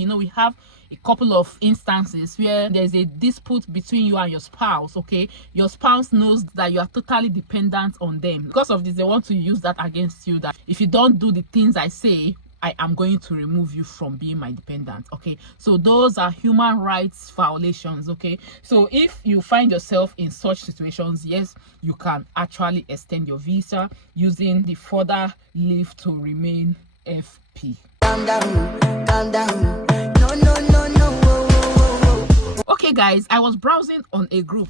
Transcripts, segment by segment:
You know, we have a couple of instances where there's a dispute between you and your spouse. Okay, your spouse knows that you are totally dependent on them. Because of this, they want to use that against you, that if you don't do the things I say, I am going to remove you from being my dependent. Okay, so those are human rights violations. Okay, so if you find yourself in such situations, yes, you can actually extend your visa using the further leave to remain FP. Calm down. No. Okay guys, I was browsing on a group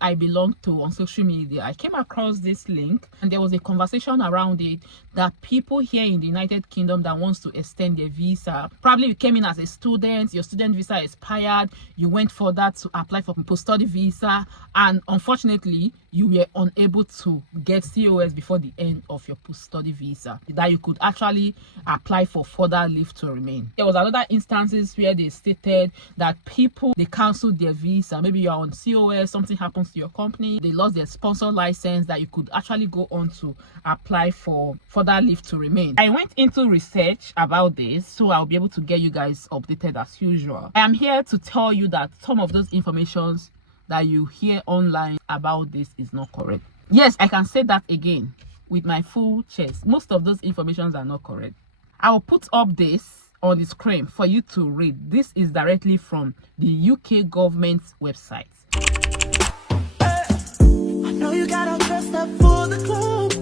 I belong to on social media. I came across this link and there was a conversation around it that people here in the United Kingdom that wants to extend their visa, probably you came in as a student, your student visa expired, you went further to apply for post-study visa, and unfortunately you were unable to get COS before the end of your post-study visa, that you could actually apply for further leave to remain. There was another instances where they stated that people, they canceled their visa. Maybe you're on COS, something happens to your company, they lost their sponsor license, that you could actually go on to apply for further leave to remain. I went into research about this, so I'll be able to get you guys updated as usual. I am here to tell you that some of those informations that you hear online about this is not correct. Yes, I can say that again with my full chest. Most of those informations are not correct. I will put up this on the screen for you to read. This is directly from the UK government's website. I know you got all dressed up for the club.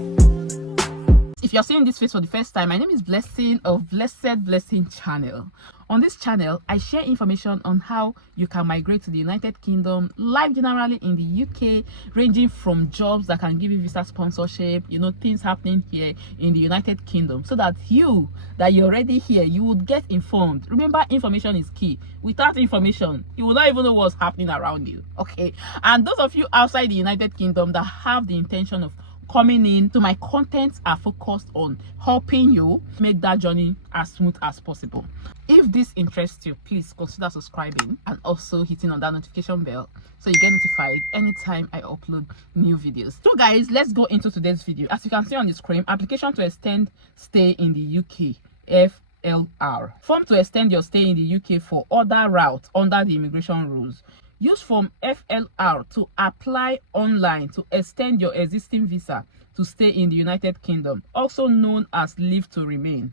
If you're seeing this face for the first time, my name is Blessing of Blessed Blessing channel. On this channel, I share information on how you can migrate to the United Kingdom, life generally in the UK, ranging from jobs that can give you visa sponsorship, you know, things happening here in the United Kingdom, so that you're already here, you would get informed. Remember, information is key. Without information, you will not even know what's happening around you. Okay, and those of you outside the United Kingdom that have the intention of coming in, so my contents are focused on helping you make that journey as smooth as possible. If this interests you, please consider subscribing and also hitting on that notification bell so you get notified anytime I upload new videos. So guys, let's go into today's video. As you can see on the screen, application to extend stay in the UK, FLR. Form to extend your stay in the UK for other routes under the immigration rules. Use form FLR to apply online to extend your existing visa to stay in the United Kingdom, also known as leave to remain.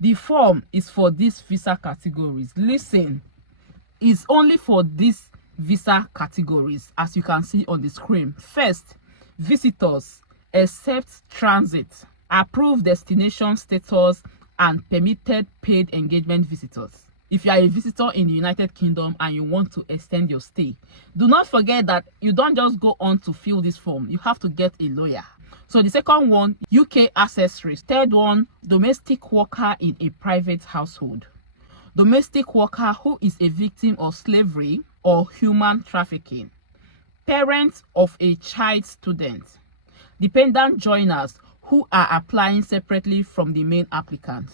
The form is for these visa categories. Listen, it's only for these visa categories, as you can see on the screen. First, visitors, except transit, approved destination status, and permitted paid engagement visitors. If you are a visitor in the United Kingdom and you want to extend your stay, do not forget that you don't just go on to fill this form. You have to get a lawyer. So the second one, UK accessories. Third one, domestic worker in a private household. Domestic worker who is a victim of slavery or human trafficking. Parents of a child student. Dependent joiners who are applying separately from the main applicant.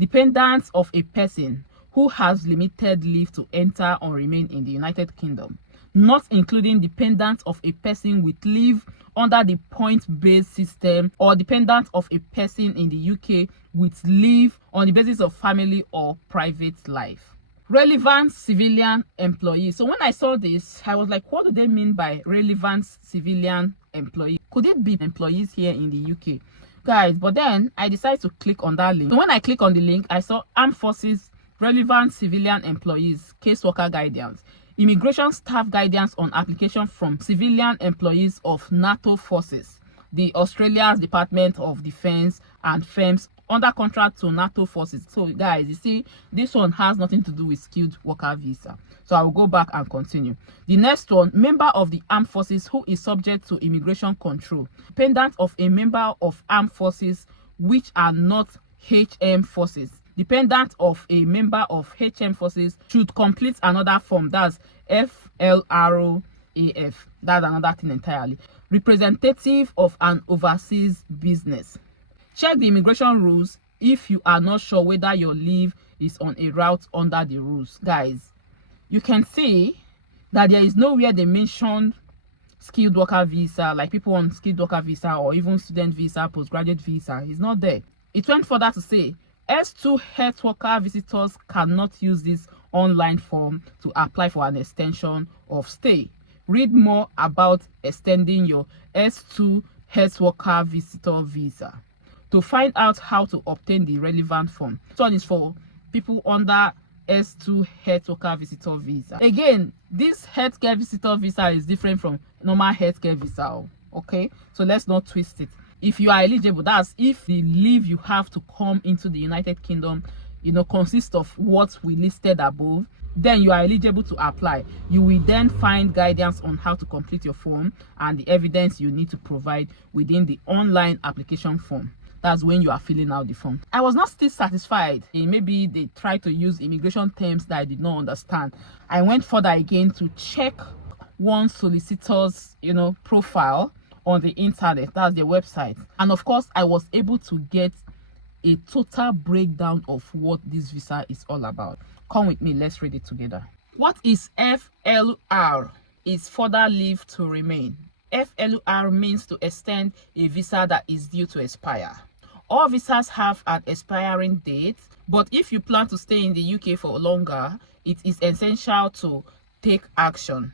Dependents of a person who has limited leave to enter or remain in the United Kingdom, not including dependents of a person with leave under the point-based system, or dependents of a person in the UK with leave on the basis of family or private life. Relevant civilian employees. So when I saw this, I was like, what do they mean by relevant civilian employee? Could it be employees here in the UK? Guys, but then I decided to click on that link. So when I click on the link, I saw armed forces, relevant civilian employees, caseworker guidance, immigration staff guidance on application from civilian employees of NATO forces, the Australia's Department of Defense, and firms under contract to NATO forces. So guys, you see, this one has nothing to do with skilled worker visa. So I will go back and continue. The next one, member of the armed forces who is subject to immigration control, dependent of a member of armed forces which are not HM forces. Dependent of a member of HM forces should complete another form, that's FLROAF. That's another thing entirely. Representative of an overseas business. Check the immigration rules if you are not sure whether your leave is on a route under the rules. Guys, you can see that there is nowhere they mentioned skilled worker visa, like people on skilled worker visa or even student visa, postgraduate visa. It's not there. It went further to say S2 health worker visitors cannot use this online form to apply for an extension of stay. Read more about extending your S2 health worker visitor visa to find out how to obtain the relevant form. This one is for people under S2 health worker visitor visa. Again, this healthcare visitor visa is different from normal healthcare visa. Okay, so let's not twist it. If you are eligible, that's if the leave you have to come into the United Kingdom, consists of what we listed above, then you are eligible to apply. You will then find guidance on how to complete your form and the evidence you need to provide within the online application form. That's when you are filling out the form. I was not still satisfied. Maybe they tried to use immigration terms that I did not understand. I went further again to check one solicitor's profile on the internet. That's their website. And of course, I was able to get a total breakdown of what this visa is all about. Come with me, let's read it together. What is FLR? Is further leave to remain. FLR means to extend a visa that is due to expire. All visas have an expiring date, but if you plan to stay in the UK for longer, it is essential to take action,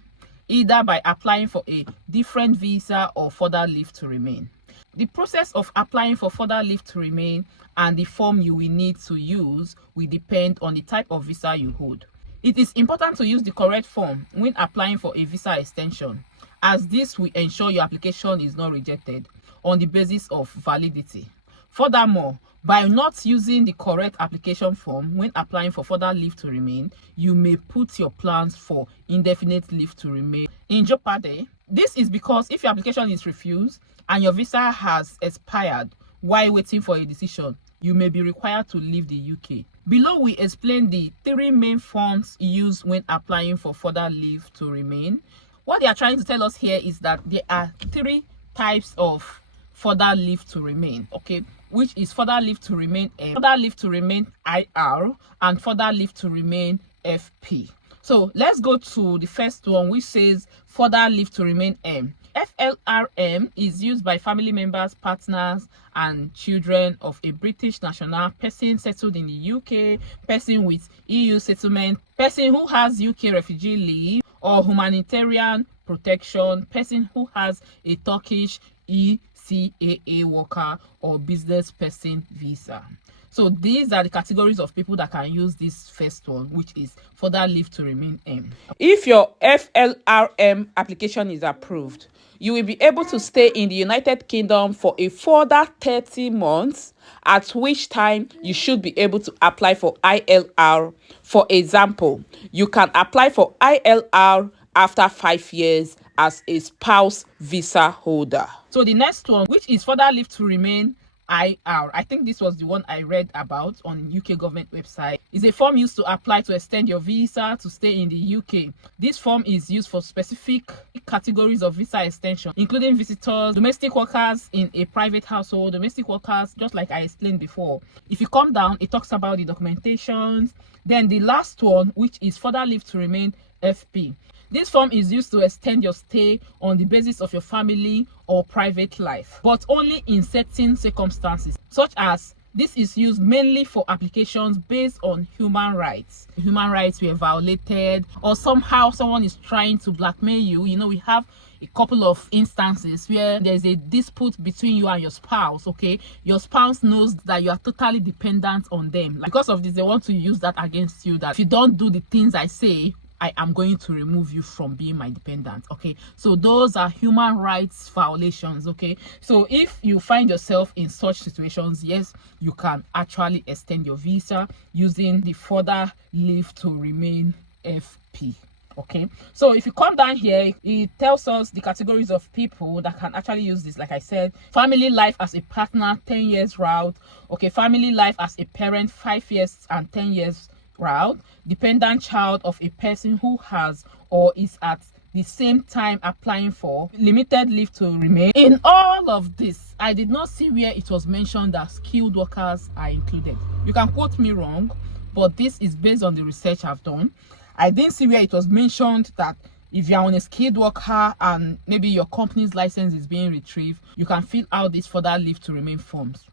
either by applying for a different visa or further leave to remain. The process of applying for further leave to remain and the form you will need to use will depend on the type of visa you hold. It is important to use the correct form when applying for a visa extension, as this will ensure your application is not rejected on the basis of validity. Furthermore, by not using the correct application form when applying for further leave to remain, you may put your plans for indefinite leave to remain in jeopardy. This is because if your application is refused and your visa has expired while waiting for a decision, you may be required to leave the UK. Below, we explain the 3 main forms used when applying for further leave to remain. What they are trying to tell us here is that there are 3 types of further leave to remain, okay, which is further leave to remain M, further leave to remain IR, and further leave to remain FP. So let's go to the first one, which says further leave to remain M. FLRM is used by family members, partners, and children of a British national, person settled in the UK, person with EU settlement, person who has UK refugee leave or humanitarian protection, person who has a Turkish ECAA worker or business person visa. So these are the categories of people that can use this first one, which is further leave to remain M. If your FLRM application is approved, you will be able to stay in the United Kingdom for a further 30 months, at which time you should be able to apply for ILR. For example, you can apply for ILR after 5 years as a spouse visa holder. So the next one, which is further leave to remain IR, I think this was the one I read about on UK government website, is a form used to apply to extend your visa to stay in the UK. This form is used for specific categories of visa extension, including visitors, domestic workers in a private household, domestic workers, just like I explained before. If you come down, it talks about the documentations. Then the last one, which is further leave to remain FP. This form is used to extend your stay on the basis of your family or private life, but only in certain circumstances, such as this is used mainly for applications based on human rights. Human rights were violated, or somehow someone is trying to blackmail you. We have a couple of instances where there's a dispute between you and your spouse, okay? Your spouse knows that you are totally dependent on them. Because of this, they want to use that against you, that if you don't do the things I say, I am going to remove you from being my dependent, okay? So those are human rights violations, okay? So if you find yourself in such situations, yes, you can actually extend your visa using the further leave to remain FP. Okay, so if you come down here, it tells us the categories of people that can actually use this. Like I said, family life as a partner, 10 years route. Okay, family life as a parent, 5 years and 10 years route. Dependent child of a person who has or is at the same time applying for limited leave to remain. In all of this, I did not see where it was mentioned that skilled workers are included. You can quote me wrong, but this is based on the research I've done. I didn't see where it was mentioned that if you're on a skilled worker and maybe your company's license is being retrieved, you can fill out this further leave to remain forms.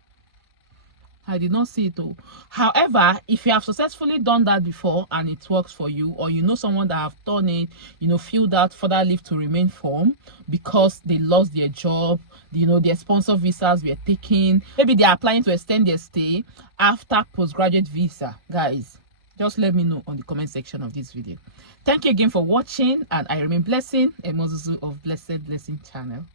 I did not see it though. However, if you have successfully done that before and it works for you, or you know someone that have done it, filled out further leave to remain form because they lost their job, their sponsor visas were taken, maybe they are applying to extend their stay after postgraduate visa, guys, just let me know on the comment section of this video. Thank you again for watching, and I remain Blessing, a Mozuzu of Blessed Blessing channel.